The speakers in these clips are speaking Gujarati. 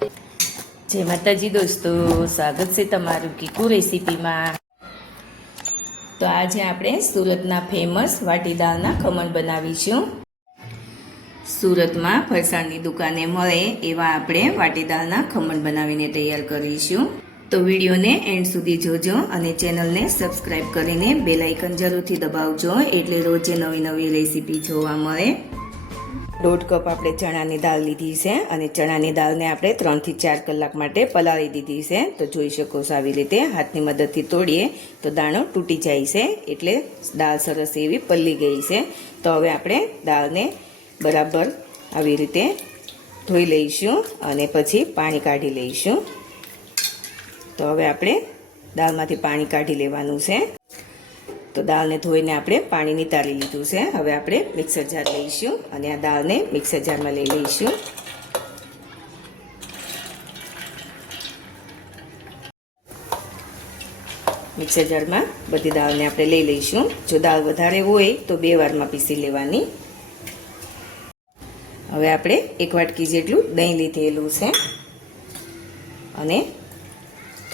જય માતાજી દોસ્તો, સ્વાગત છે તમારું કીકુ રેસીપીમાં. તો આજે આપણે સુરતના ફેમસ વાટી ખમણ બનાવીશું. સુરતમાં ફરસાણની દુકાને મળે એવા આપણે વાટી ખમણ બનાવીને તૈયાર કરીશું. તો વિડીયોને એન્ડ સુધી જોજો અને ચેનલને સબસ્ક્રાઈબ કરીને બેલાઇકન જરૂરથી દબાવજો એટલે રોજે નવી નવી રેસીપી જોવા મળે. દોઢ કપ આપણે ચણાની દાળ લીધી છે અને ચણાની દાળને આપણે ત્રણથી ચાર કલાક માટે પલાળી દીધી છે. તો જોઈ શકો છો આવી રીતે હાથની મદદથી તોડીએ તો દાણો તૂટી જાય છે એટલે દાળ સરસ એવી પલ્લી ગઈ છે. તો હવે આપણે દાળને બરાબર આવી રીતે ધોઈ લઈશું અને પછી પાણી કાઢી લઈશું. તો હવે આપણે દાળમાંથી પાણી કાઢી લેવાનું છે. તો દાળને ધોઈને આપણે પાણી નીતાળી લીધું છે. હવે આપણે મિક્સર જાર લઈશું અને આ દાળને મિક્સર જારમાં લઈ લઈશું. મિક્સર જારમાં બધી દાળને આપણે લઈ લઈશું. જો દાળ વધારે હોય તો બે વારમાં પીસી લેવાની. હવે આપણે એક વાટકી જેટલું દહીં લીધેલું છે. અને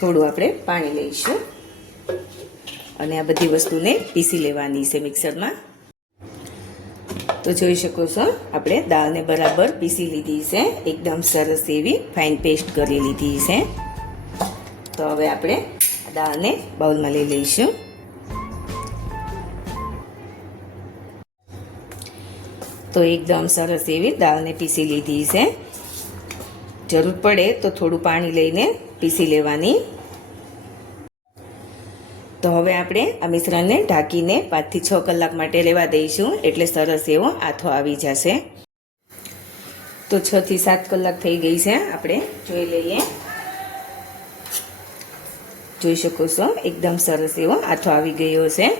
થોડું આપણે પાણી લઈશું. અને આ બધી વસ્તુને પીસી લેવાની છે મિક્સરમાં. તો જોઈ શકો છો, આપણે દાળને બરાબર પીસી લીધી છે. એકદમ સરસ એવી ફાઇન પેસ્ટ કરી લીધી છે. તો હવે આપણે દાળને બાઉલમાં લઈ લઈશું. તો એકદમ સરસ એવી દાળને પીસી લીધી છે. જરૂર પડે તો થોડું પાણી લઈને પીસી લેવાની. તો હવે આપણે આ મિશ્રણને ઢાંકીને પાંચથી છ કલાક માટે લેવા દઈશું. એટલે સરસ એવો આથો આવી જશે. તો છ થી સાત કલાક થઈ ગઈ છે. આપણે જોઈ લઈએ. જોઈ શકો છો, એકદમ સરસ એવો આથો આવી ગયો છે.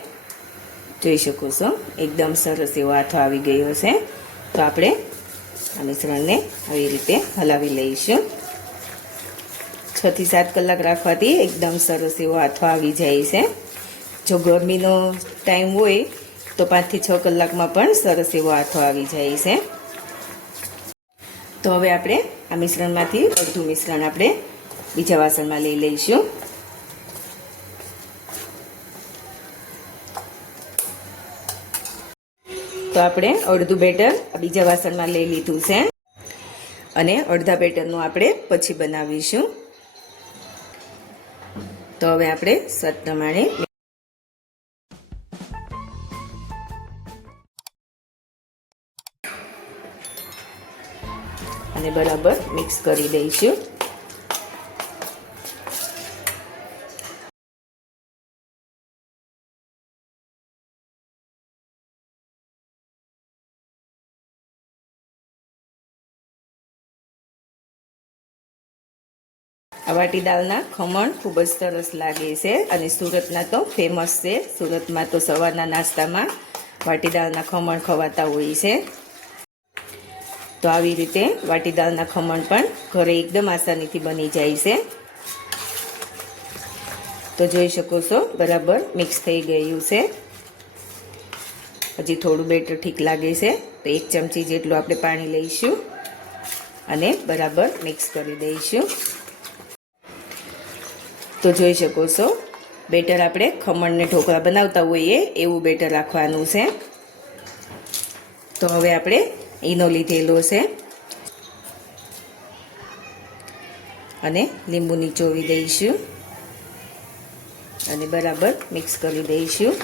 જોઈ શકો છો, એકદમ સરસ એવો આથો આવી ગયો છે. તો આપણે આ મિશ્રણને આવી રીતે હલાવી લઈશું. છ થી સાત કલાક રાખવાથી એકદમ સરસ એવો આથો આવી જાય છે. જો ગરમીનો ટાઈમ હોય તો પાંચથી છ કલાકમાં પણ સરસ એવો આથો આવી જાય છે. તો હવે આપણે આ મિશ્રણમાંથી અડધું મિશ્રણ આપણે બીજા વાસણમાં લઈ લઈશું. તો આપણે અડધું બેટર બીજા વાસણમાં લઈ લીધું છે. અને અડધા બેટરનું આપણે પછી બનાવીશું. તો હવે આપણે સ્વાદ પ્રમાણે અને બરાબર મિક્સ કરી દઈશું. આ વાટી દાળના ખમણ ખૂબ જ સરસ લાગે છે અને સુરતના તો ફેમસ છે. સુરતમાં તો સવારના નાસ્તામાં વાટી દાળના ખમણ ખવાતા હોય છે. તો આવી રીતે વાટી દાળના ખમણ પણ ઘરે એકદમ આસાનીથી બની જાય છે. તો જોઈ શકો છો, બરાબર મિક્સ થઈ ગયું છે. હજી થોડું બેટર ઠીક લાગે છે. તો એક ચમચી જેટલું આપણે પાણી લઈશું અને બરાબર મિક્સ કરી દઈશું. તો જોઈ શકો છો. બેટર આપણે ખમણને ઢોકળા બનાવતા હોઈએ એવું બેટર રાખવાનું છે. તો હવે આપણે ઈનો લીધેલો છે. અને લીંબુ નીચોવી દઈશું. અને બરાબર મિક્સ કરી દઈશું.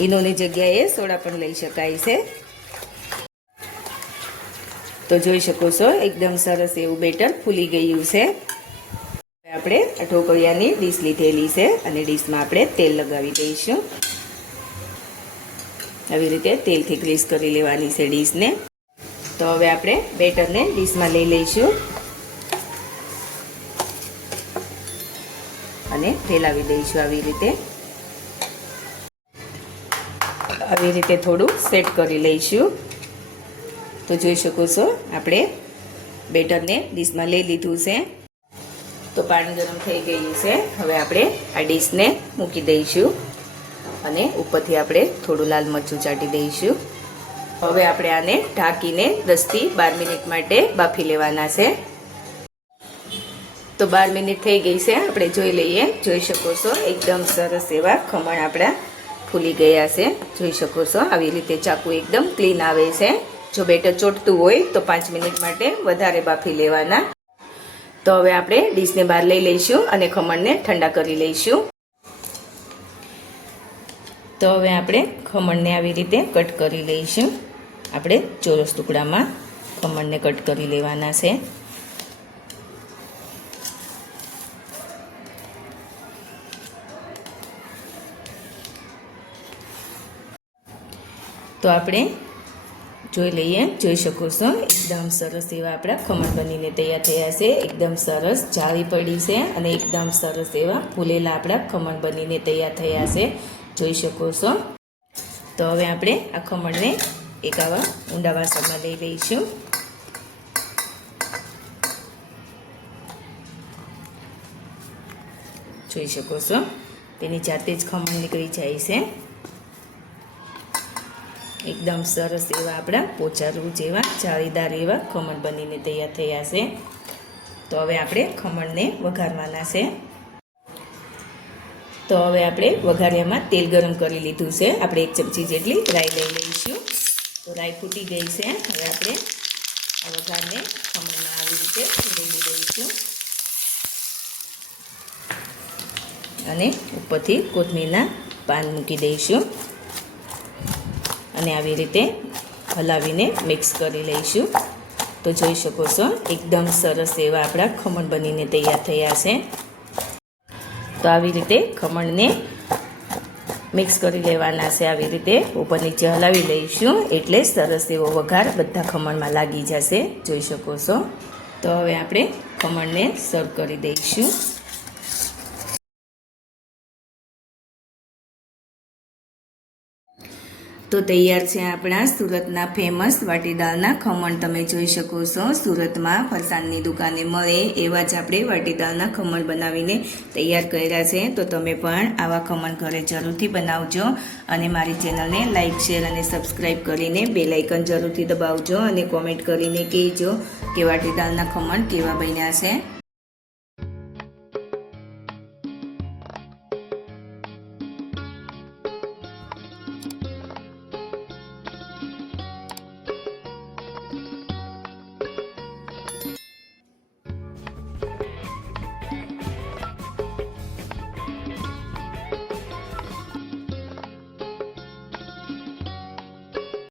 ઈનોની જગ્યાએ સોડા પણ લઈ શકાય છે. તો જોઈ શકો છો, એકદમ સરસ એવું બેટર ફૂલી ગયું છે. આપણે ઢોકળિયાની ડીશ લીધેલી છે અને ડીશમાં આપણે તેલ લગાવી દઈશું. આવી રીતે તેલથી ગ્રીસ કરી લેવાની છે ડીશને. તો હવે આપણે બેટરને ડીશમાં લઈ લઈશું. અને ફેલાવી દઈશું આવી રીતે. આવી રીતે થોડું સેટ કરી લઈશું. તો જોઈ શકો છો, આપણે બેટરને ડીશમાં લઈ લીધું છે. તો પાણી ગરમ થઈ ગયું છે. હવે આપણે આ ડીશને મૂકી દઈશું અને ઉપરથી આપણે થોડું લાલ મરચું ચાટી દઈશું. હવે આપણે આને ઢાંકીને દસથી બાર મિનિટ માટે બાફી લેવાના છે. તો બાર મિનિટ થઈ ગઈ છે. આપણે જોઈ લઈએ. જોઈ શકો છો, એકદમ સરસ એવા ખમણ આપણા ફૂલી ગયા છે. જોઈ શકો છો, આવી રીતે ચાકુ એકદમ ક્લીન આવે છે. જો બેટર ચોટતું હોય તો પાંચ મિનિટ માટે વધારે બાફી લેવાના. તો હવે આપણે ડીશને બહાર લઈ લઈશું અને ખમણને ઠંડા કરી લઈશું. તો હવે આપણે ખમણને આવી રીતે કટ કરી લઈશું. આપણે ચોરસ ટુકડામાં ખમણને કટ કરી લેવાના છે. તો આપણે જોઈ લઈએ, જોઈ શકો છો. એકદમ સરસ એવા આપણા ખમણ બનીને તૈયાર થયા છે. એકદમ સરસ જાળી પડી છે અને એકદમ સરસ એવા ફૂલેલા આપણા ખમણ બનીને તૈયાર થયા છે. જોઈ શકો છો. તો હવે આપણે આ ખમણને એક આવા ઊંડા વાસણમાં લઈ લઈશું. જોઈ શકો છો. તેની જાતે જ ખમણ નીકળી જાય છે. એકદમ સરસ એવા આપણા પોચારું જેવા, જાળીદાર એવા ખમણ બનીને તૈયાર થયા છે. તો હવે આપણે ખમણને વઘારવાના છે. તો હવે આપણે વઘાર્યામાં તેલ ગરમ કરી લીધું છે. આપણે એક ચમચી જેટલી રાઈ લઈ લઈશું. તો રાઈ ફૂટી ગઈ છે. હવે આપણે આ વઘારને ખમણમાં આવી રીતે રેડી દઈશું અને ઉપરથી કોથમીરના પાન મૂકી દઈશું. અને આવી રીતે હલાવીને મિક્સ કરી લઈશું. તો જોઈ શકો છો, એકદમ સરસ એવા આપણા ખમણ બનીને તૈયાર થયા છે. તો આવી રીતે ખમણને મિક્સ કરી લેવાના છે. આવી રીતે ઉપર નીચે હલાવી લઈશું. એટલે સરસ એવો વઘાર બધા ખમણમાં લાગી જશે. જોઈ શકો છો. તો હવે આપણે ખમણને સર્વ કરી દઈશું. તો તૈયાર છે આપણા સુરતના ફેમસ વાટીદાળના ખમણ. તમે જોઈ શકો છો, સુરતમાં ફરસાણની દુકાને મળે એવા જ આપણે વાટીદાળના ખમણ બનાવીને તૈયાર કર્યા છે. તો તમે પણ આવા ખમણ ઘરે જરૂરથી બનાવજો અને મારી ચેનલને લાઇક શેર અને સબસ્ક્રાઈબ કરીને બે લાઇકન જરૂરથી દબાવજો અને કોમેન્ટ કરીને કહેજો કે વાટીદાળના ખમણ કેવા બન્યા છે.